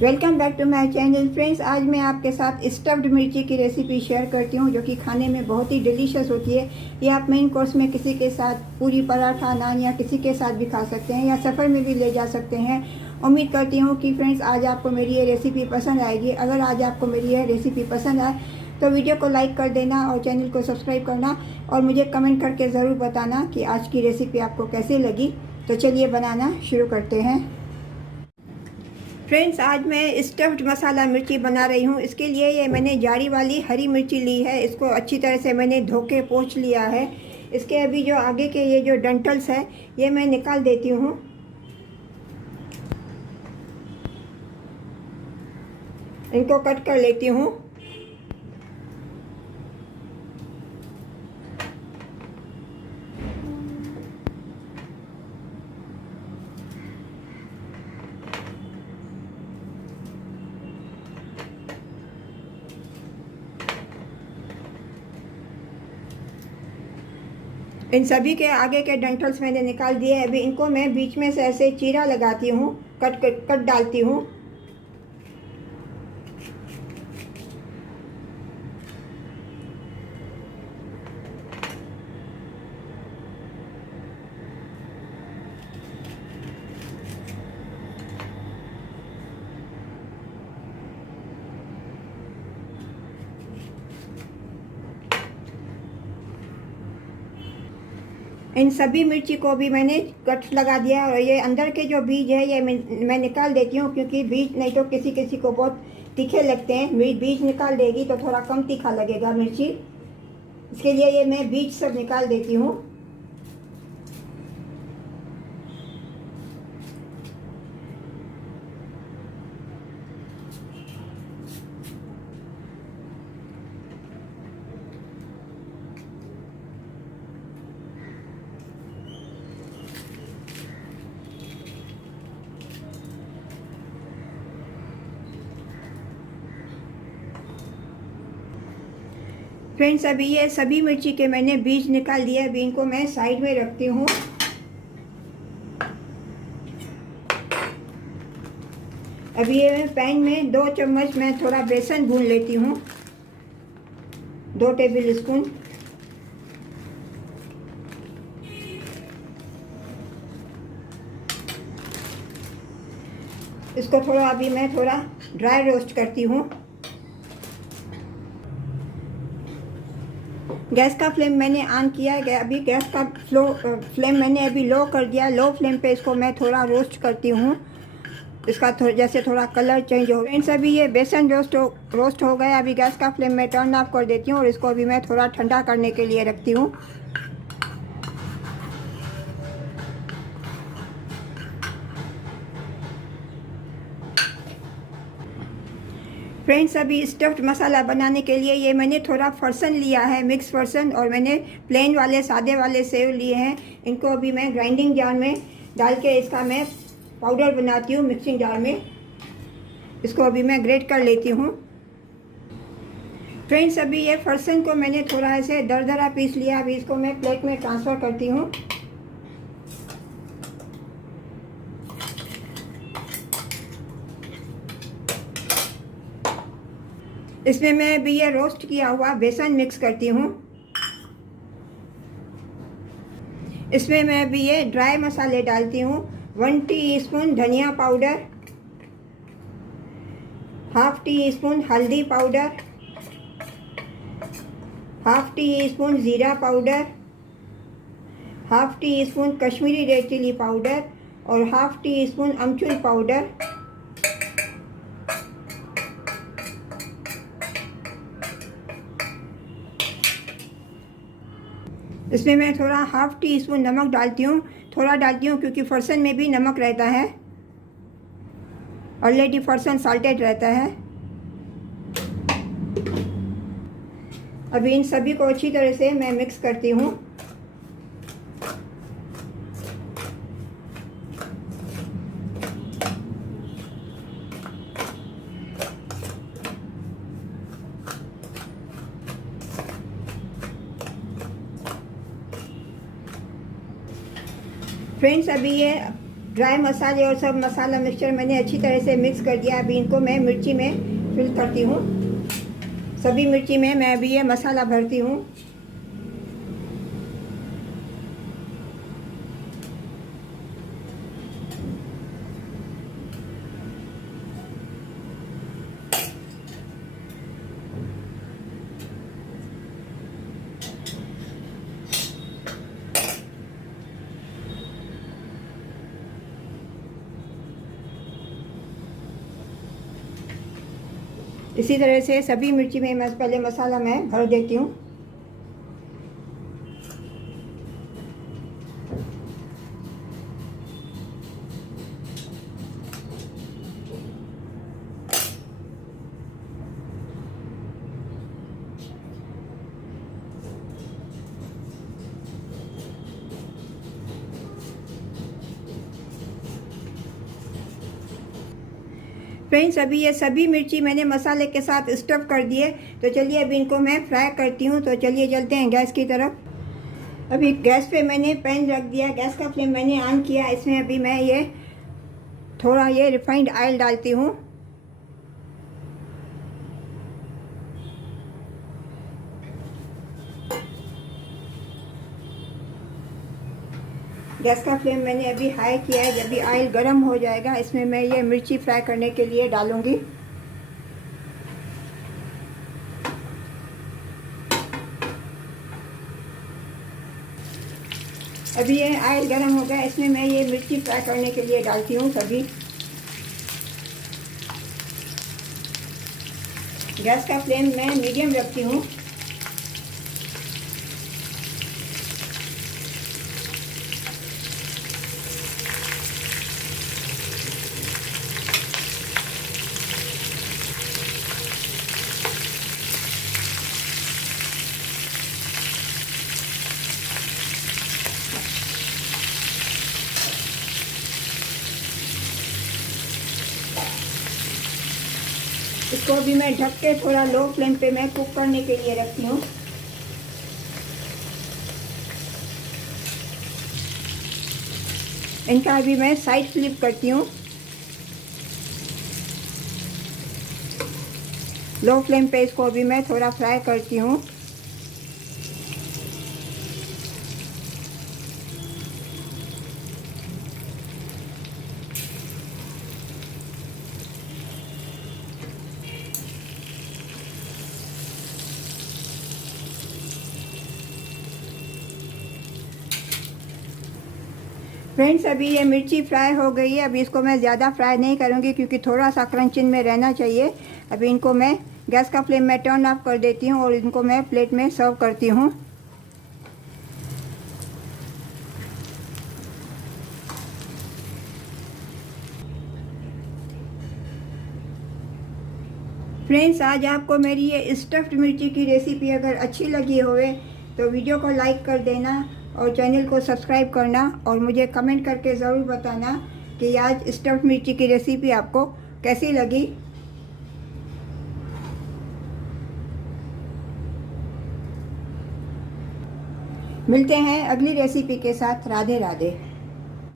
Welcome back to my channel friends. आज मैं आपके साथ स्टफ्ड मिर्ची की रेसिपी शेयर करती हूँ जो कि खाने में बहुत ही डिलीशियस होती है। ये आप मेन कोर्स में किसी के साथ पूरी पराठा नान या किसी के साथ भी खा सकते हैं या सफ़र में भी ले जा सकते हैं। उम्मीद करती हूँ कि फ्रेंड्स आज आपको मेरी ये रेसिपी पसंद आएगी। अगर आज आपको मेरी यह रेसिपी पसंद आए तो वीडियो को लाइक कर देना और चैनल को सब्सक्राइब करना और मुझे कमेंट करके ज़रूर बताना कि आज की रेसिपी आपको कैसी लगी। तो चलिए बनाना शुरू करते हैं। फ्रेंड्स, आज मैं स्टफ्ड मसाला मिर्ची बना रही हूँ। इसके लिए ये मैंने जारी वाली हरी मिर्ची ली है। इसको अच्छी तरह से मैंने धो के पोंछ लिया है। इसके अभी जो आगे के ये जो डंठल्स है ये मैं निकाल देती हूँ। इनको कट कर लेती हूँ। इन सभी के आगे के डंठल्स मैंने निकाल दिए। अभी इनको मैं बीच में से ऐसे चीरा लगाती हूँ, कट डालती हूँ। इन सभी मिर्ची को भी मैंने कट लगा दिया और ये अंदर के जो बीज है ये मैं निकाल देती हूँ, क्योंकि बीज नहीं तो किसी किसी को बहुत तीखे लगते हैं। बीज निकाल देगी तो थोड़ा कम तीखा लगेगा मिर्ची। इसके लिए ये मैं बीज सब निकाल देती हूँ। फ्रेंड्स, अभी ये सभी मिर्ची के मैंने बीज निकाल दिए। अभी इनको मैं साइड में रखती हूँ। अभी ये पैन में 2 चम्मच मैं थोड़ा बेसन भून लेती हूँ, 2 टेबल स्पून। इसको थोड़ा अभी मैं थोड़ा ड्राई रोस्ट करती हूँ। गैस का फ्लेम मैंने ऑन किया है। अभी गैस का फ्लेम मैंने अभी लो कर दिया। लो फ्लेम पे इसको मैं थोड़ा रोस्ट करती हूँ। इसका जैसे थोड़ा कलर चेंज हो। फ्रेंड्स, अभी ये बेसन रोस्ट हो गया। अभी गैस का फ्लेम मैं टर्न ऑफ कर देती हूँ और इसको अभी मैं थोड़ा ठंडा करने के लिए रखती हूँ। फ्रेंड्स, अभी स्टफ्ड मसाला बनाने के लिए ये मैंने थोड़ा फरसन लिया है, मिक्स फरसन, और मैंने प्लेन वाले सादे वाले सेव लिए हैं। इनको अभी मैं ग्राइंडिंग जार में डाल के इसका मैं पाउडर बनाती हूँ मिक्सिंग जार में। इसको अभी मैं ग्रेट कर लेती हूँ। फ्रेंड्स, अभी ये फरसन को मैंने थोड़ा ऐसे दरदरा पीस लिया। अभी इसको मैं प्लेट में ट्रांसफ़र करती हूँ। इसमें मैं भी ये रोस्ट किया हुआ बेसन मिक्स करती हूँ। इसमें मैं भी ये ड्राई मसाले डालती हूँ। 1 टीस्पून धनिया पाउडर, हाफ टी स्पून हल्दी पाउडर, हाफ टी स्पून ज़ीरा powder, half teaspoon Kashmiri red chilli powder और हाफ टी स्पून अमचूर पाउडर। इसमें मैं थोड़ा हाफ टी स्पून नमक डालती हूँ। थोड़ा डालती हूँ क्योंकि फरसन में भी नमक रहता है। ऑलरेडी फरसन साल्टेड रहता है। अभी इन सभी को अच्छी तरह से मैं मिक्स करती हूँ। फ्रेंड्स, अभी ये ड्राई मसाले और सब मसाला मिक्सचर मैंने अच्छी तरह से मिक्स कर दिया। अभी इनको मैं मिर्ची में फिल करती हूँ। सभी मिर्ची में मैं अभी ये मसाला भरती हूँ। इसी तरह से सभी मिर्ची में मैं पहले मसाला मैं भर देती हूँ। फ्रेंड्स, अभी ये सभी मिर्ची मैंने मसाले के साथ स्टफ कर दिए। तो चलिए अभी इनको मैं फ्राई करती हूँ। तो चलिए चलते हैं गैस की तरफ। अभी गैस पे मैंने पैन रख दिया, गैस का फ्लेम मैंने ऑन किया। इसमें अभी मैं ये थोड़ा ये रिफाइंड ऑयल डालती हूँ। गैस का फ्लेम मैंने अभी हाई किया है। जब भी ऑयल गर्म हो जाएगा, इसमें मैं ये मिर्ची फ्राई करने के लिए डालूंगी। अभी ये ऑयल गर्म हो गया, इसमें मैं ये मिर्ची फ्राई करने के लिए डालती हूँ सभी। गैस का फ्लेम मैं मीडियम रखती हूँ। इसको अभी मैं ढक के थोड़ा लो फ्लेम पे मैं कुक करने के लिए रखती हूँ। इनका अभी मैं साइड फ्लिप करती हूँ। लो फ्लेम पे इसको अभी मैं थोड़ा फ्राई करती हूँ। फ्रेंड्स, अभी ये मिर्ची फ्राई हो गई है। अभी इसको मैं ज़्यादा फ्राई नहीं करूँगी क्योंकि थोड़ा सा क्रंच में रहना चाहिए। अभी इनको मैं गैस का फ्लेम मैं टर्न ऑफ कर देती हूँ और इनको मैं प्लेट में सर्व करती हूँ। फ्रेंड्स, आज आपको मेरी ये स्टफ्ड मिर्ची की रेसिपी अगर अच्छी लगी होवे तो वीडियो को लाइक कर देना और चैनल को सब्सक्राइब करना और मुझे कमेंट करके ज़रूर बताना कि आज स्टफ्ड मिर्ची की रेसिपी आपको कैसी लगी। मिलते हैं अगली रेसिपी के साथ। राधे राधे।